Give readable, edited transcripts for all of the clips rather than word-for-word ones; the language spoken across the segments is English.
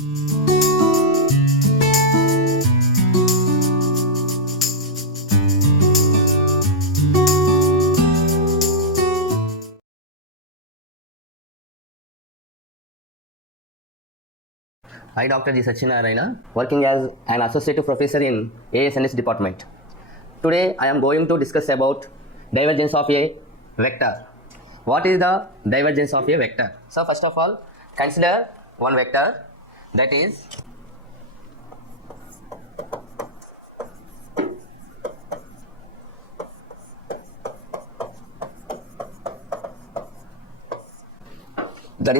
I, Dr. G. Sachinarayana, working as an associate professor in ASNS department. Today, I am going to discuss about divergence of a vector. What is the divergence of a vector? So, first of all, consider one vector, that is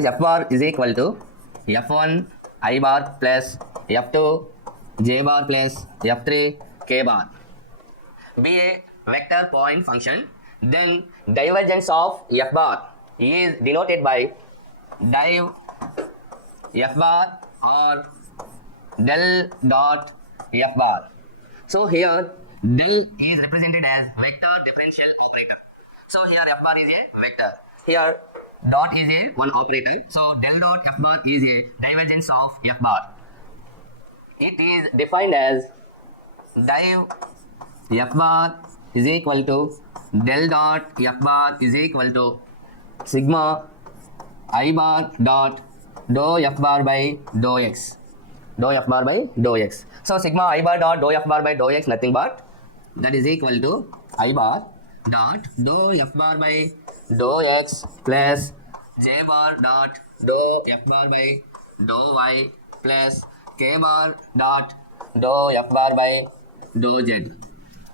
f bar is equal to f1 I bar plus f2 j bar plus f3 k bar. Be a vector point function, then divergence of f bar is denoted by div f bar or del dot f bar. So here del is represented as vector differential operator. So here f bar is a vector. Here dot is a one operator. So del dot f bar is a divergence of f bar. It is defined as div f bar is equal to del dot f bar is equal to sigma I bar dot dou f bar by dou x. Dou f bar by dou x. So sigma I bar dot dou f bar by dou x nothing but that is equal to I bar dot dou f bar by dou x plus j bar dot dou f bar by dou y plus k bar dot dou f bar by dou z.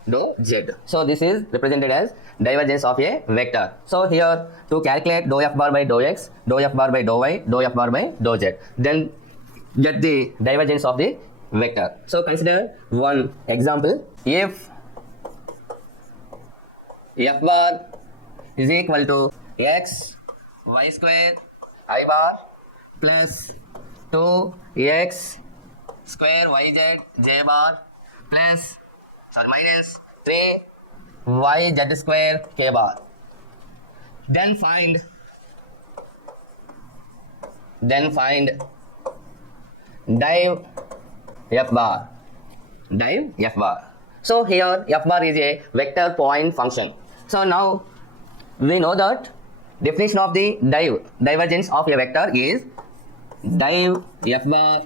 Dou z. So this is represented as divergence of a vector. So here to calculate dou f bar by dou x, dou f bar by dou y, dou f bar by dou z, then get the divergence of the vector. So consider one example. If f bar is equal to x y square I bar plus 2x square yz j bar plus minus 3yz square k bar, then find div f bar. Div f bar. So here f bar is a vector point function. So now we know that definition of the divergence of a vector is div f bar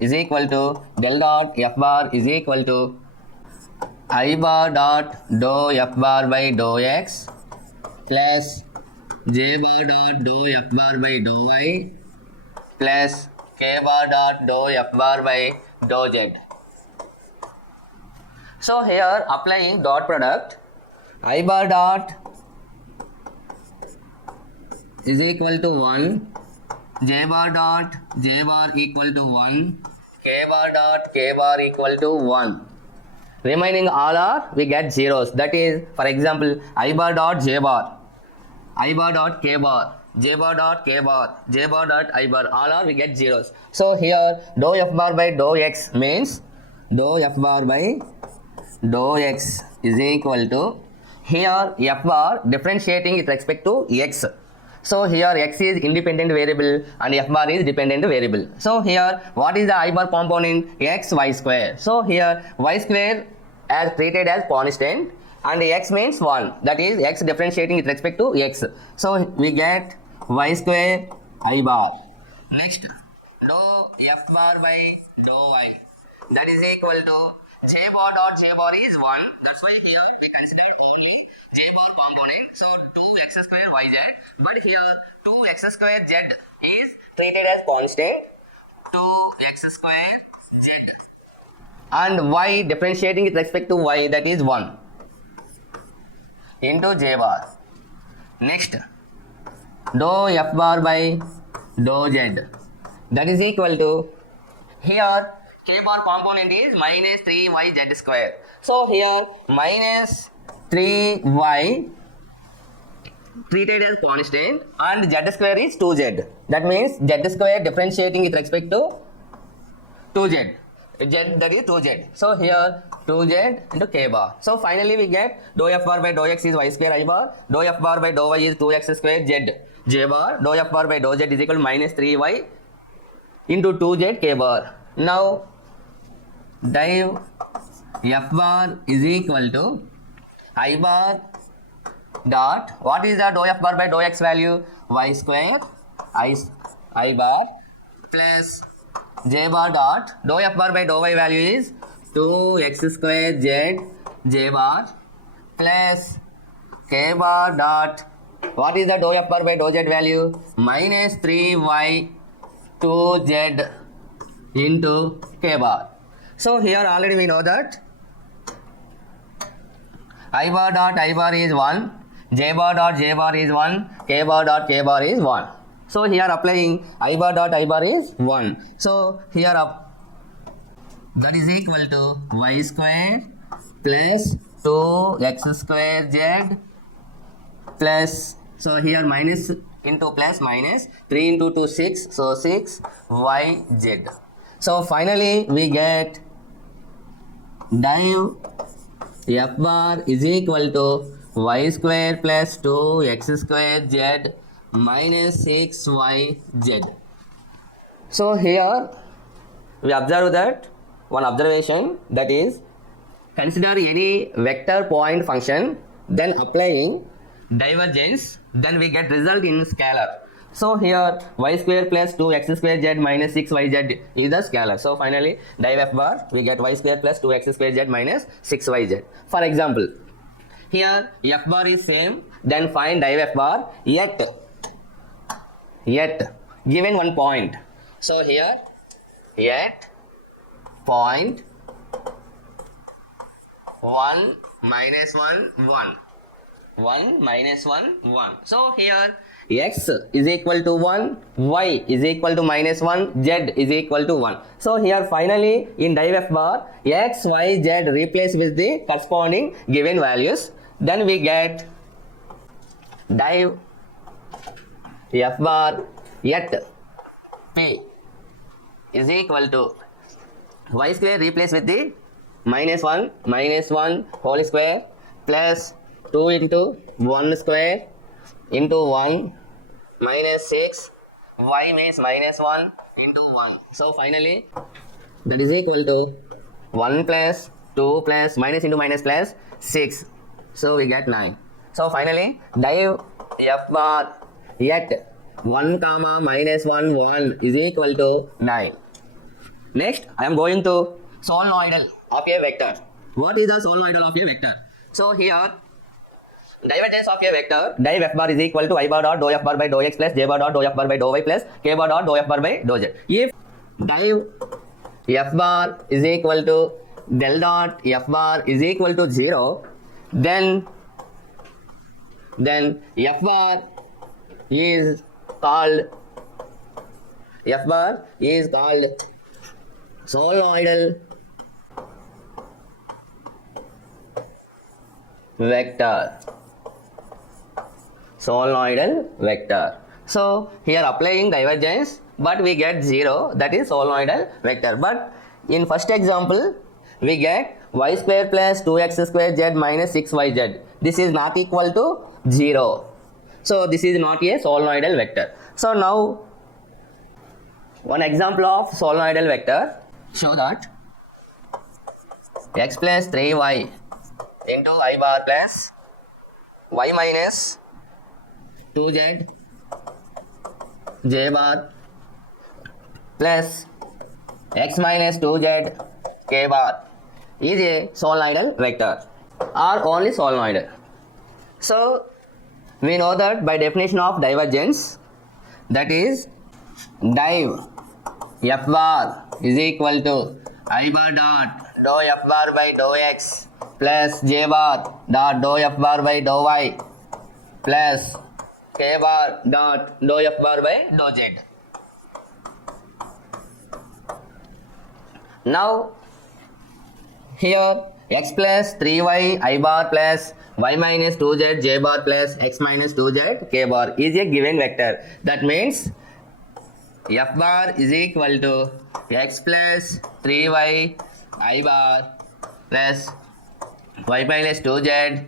is equal to del dot f bar is equal to I bar dot dou f bar by dou x plus j bar dot dou f bar by dou y plus k bar dot dou f bar by dou z. So here applying dot product, I bar dot is equal to 1, j bar dot j bar equal to 1, k bar dot k bar equal to 1. Remaining all are we get zeros. That is, for example, I bar dot j bar, I bar dot k bar, j bar dot k bar, j bar dot I bar, all are we get zeros. So here dou f bar by dou x means dou f bar by dou x is equal to, here f bar differentiating with respect to x. So here x is independent variable and f bar is dependent variable. So here what is the I bar component? X y square. So here y square as treated as constant and x means 1, that is x differentiating with respect to x. So we get y square I bar. Next dou f bar by dou y, that is equal to j bar dot j bar is 1. That's why here we considered only j bar component. So 2x square yz, but here 2x square z is treated as constant, 2x square z, and y differentiating with respect to y, that is 1 into j bar. Next dou f bar by dou z, that is equal to, here k bar component is minus 3yz square. So here minus 3y treated as constant and z square is 2z. That means z square differentiating with respect to 2z. Z, that is 2z. So here 2z into k bar. So finally we get dou f bar by dou x is y square I bar, dou f bar by dou y is 2x square z j bar, dou f bar by dou z is equal to minus 3y into 2z k bar. Now div f bar is equal to I bar dot, what is the dou f bar by dou x value? Y square I bar plus j bar dot, dou f bar by dou y value is 2x square z j bar plus k bar dot, what is the dou f bar by dou z value? Minus 3y 2z into k bar. So here already we know that I bar dot I bar is 1, j bar dot j bar is 1, k bar dot k bar is 1. So here applying I bar dot I bar is 1. So here that is equal to y square plus 2x square z plus, so here minus into plus minus 3 into 2 6, so 6 y z. So finally we get div f bar is equal to y square plus 2x square z minus 6y z. So here we observe that one observation, that is, consider any vector point function, then applying divergence, then we get result in scalar. So here y square plus 2x square z minus 6yz is the scalar. So finally div f bar we get y square plus 2x square z minus 6yz. For example, here f bar is same, then find div f bar yet given one point. So here yet point 1 minus 1 1 minus 1 1. So here x is equal to 1, y is equal to minus 1, z is equal to 1. So here finally in div f bar x, y, z replace with the corresponding given values. Then we get div f bar yet p is equal to y square replace with the minus 1 whole square plus 2 into 1 square into 1 minus 6, y means minus 1 into 1. So finally that is equal to 1 plus 2 plus minus into minus plus 6. So we get 9. So finally div f bar yet 1 comma minus 1 1 is equal to 9. Next I am going to solenoidal of a vector. What is the solenoidal of a vector? So here divergence of a vector, div f bar is equal to I bar dot dou f bar by dou x plus j bar dot dou f bar by dou y plus k bar dot dou f bar by dou z. If div f bar is equal to del dot f bar is equal to 0, then f bar is called solenoidal vector. Solenoidal vector. So here applying divergence, but we get 0, that is solenoidal vector. But in first example we get y square plus 2x square z minus 6yz. This is not equal to 0. So this is not a solenoidal vector. So now one example of solenoidal vector, show that x plus 3y into I bar plus y minus 2z j bar plus x minus 2z k bar is a solenoidal vector or only solenoidal. So we know that by definition of divergence, that is div f bar is equal to I bar dot dou f bar by dou x plus j bar dot dou f bar by dou y plus k bar dot dou f bar by dou z. Now here x plus 3y I bar plus y minus 2z j bar plus x minus 2z k bar is a given vector. That means f bar is equal to x plus 3y I bar plus y minus 2z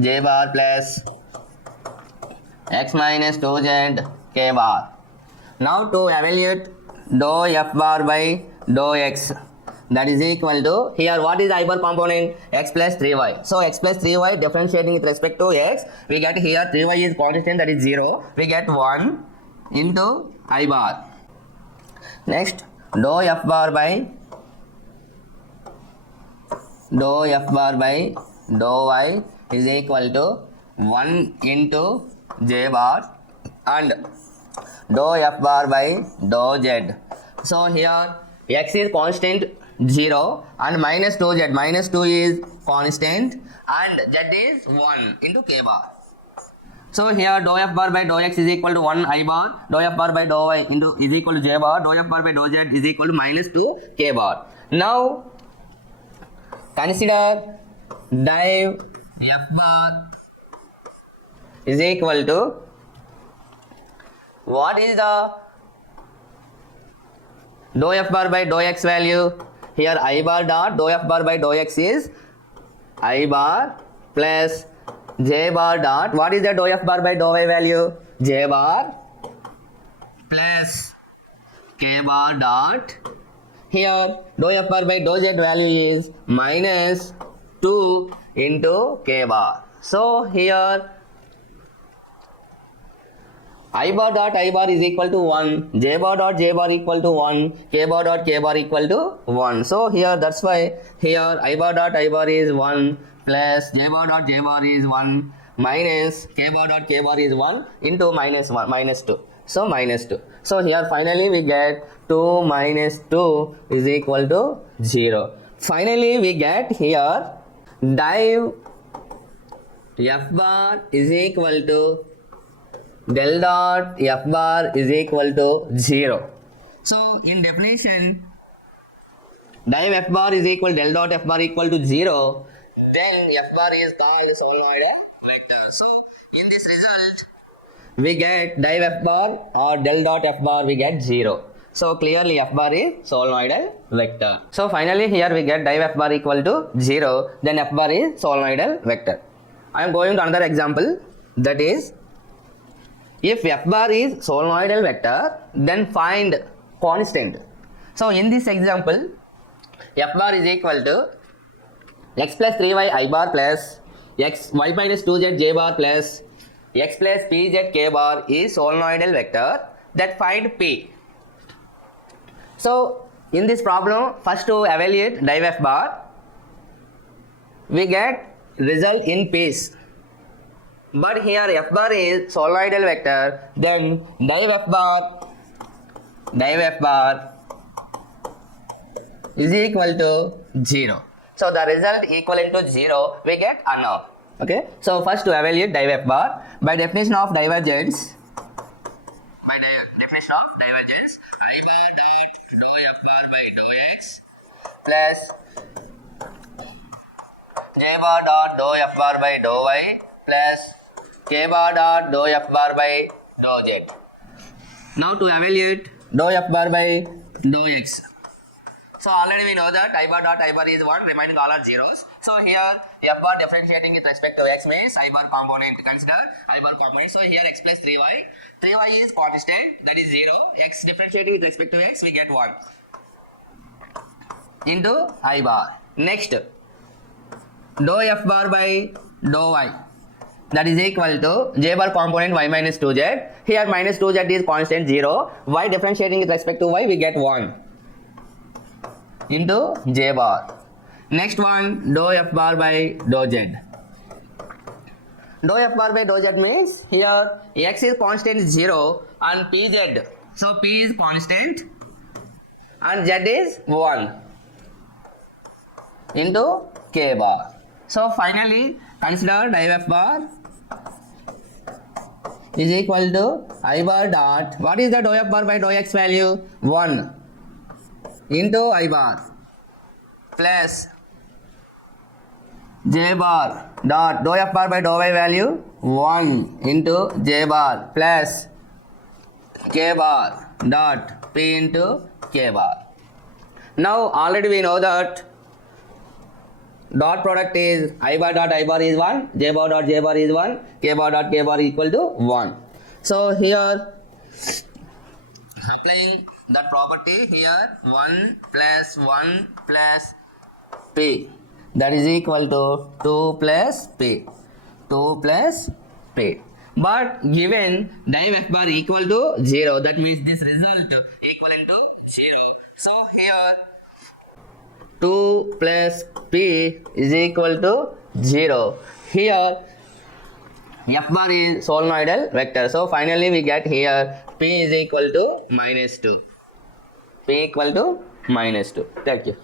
j bar plus x minus 2z k bar. Now to evaluate dou f bar by dou x, that is equal to, here what is the I bar component? X plus 3y. So x plus 3y differentiating with respect to x, we get here 3y is constant, that is 0. We get 1 into I bar. Next, dou f bar by dou y is equal to 1 into j bar and dou f bar by dou z. So here x is constant 0 and minus 2z, minus 2 is constant and z is 1 into k bar. So here dou f bar by dou x is equal to 1 I bar, dou f bar by dou y into is equal to j bar, dou f bar by dou z is equal to minus 2 k bar. Now consider div f bar is equal to, what is the dou f bar by dou x value? Here I bar dot dou f bar by dou x is I bar plus j bar dot, what is the dou f bar by dou y value? J bar plus k bar dot, here dou f bar by dou z value is minus 2 into k bar. So here I bar dot I bar is equal to 1, j bar dot j bar equal to 1, k bar dot k bar equal to 1. So here that's why here I bar dot I bar is 1 plus j bar dot j bar is 1 minus k bar dot k bar is 1 into minus 1, minus 2. So minus 2. So here finally we get 2 minus 2 is equal to 0. Finally we get here div f bar is equal to del dot f bar is equal to 0. So in definition, div f bar is equal del dot f bar equal to 0, then f bar is called solenoid vector. So in this result, we get div f bar or del dot f bar, we get 0. So clearly f bar is solenoidal vector. So finally here we get div f bar equal to 0, then f bar is solenoidal vector. I am going to another example, that is, if f bar is solenoidal vector, then find constant. So in this example, f bar is equal to x plus 3y I bar plus x y minus 2z j bar plus x plus pz k bar is solenoidal vector, that find p. So in this problem, first to evaluate div f bar, we get result in p's. But here f bar is solenoidal vector, then div f bar is equal to 0. So the result equivalent to 0, we get unknown. Okay. So first to evaluate div f bar, by definition of divergence, I bar dot dou f bar by dou x plus j bar dot dou f bar by dou y plus k bar dot dou f bar by dou z. Now to evaluate dou f bar by dou x. So already we know that I bar dot I bar is 1, remaining all are zeros. So here f bar differentiating with respect to x means I bar component. Consider I bar component. So here x plus 3y. 3y is constant, that is 0. X differentiating with respect to x, we get 1 into I bar. Next, dou f bar by dou y, that is equal to j bar component y minus 2z. Here minus 2z is constant 0. Y differentiating with respect to y, we get 1 into j bar. Next one, dou f bar by dou z. Dou f bar by dou z means here x is constant 0 and pz. So p is constant and z is 1 into k bar. So finally consider div f bar is equal to I bar dot, what is the dou f bar by dou x value? 1 into I bar plus j bar dot dou f bar by dou y value 1 into j bar plus k bar dot p into k bar. Now already we know that dot product is I bar dot I bar is 1, j bar dot j bar is 1, k bar dot k bar equal to 1. So here applying that property here 1 plus 1 plus p, that is equal to 2 plus p, 2 plus p. But given div f bar equal to 0, that means this result equivalent to 0. So here 2 plus p is equal to 0. Here f bar is solenoidal vector. So finally we get here p is equal to -2. P equal to -2. Thank you.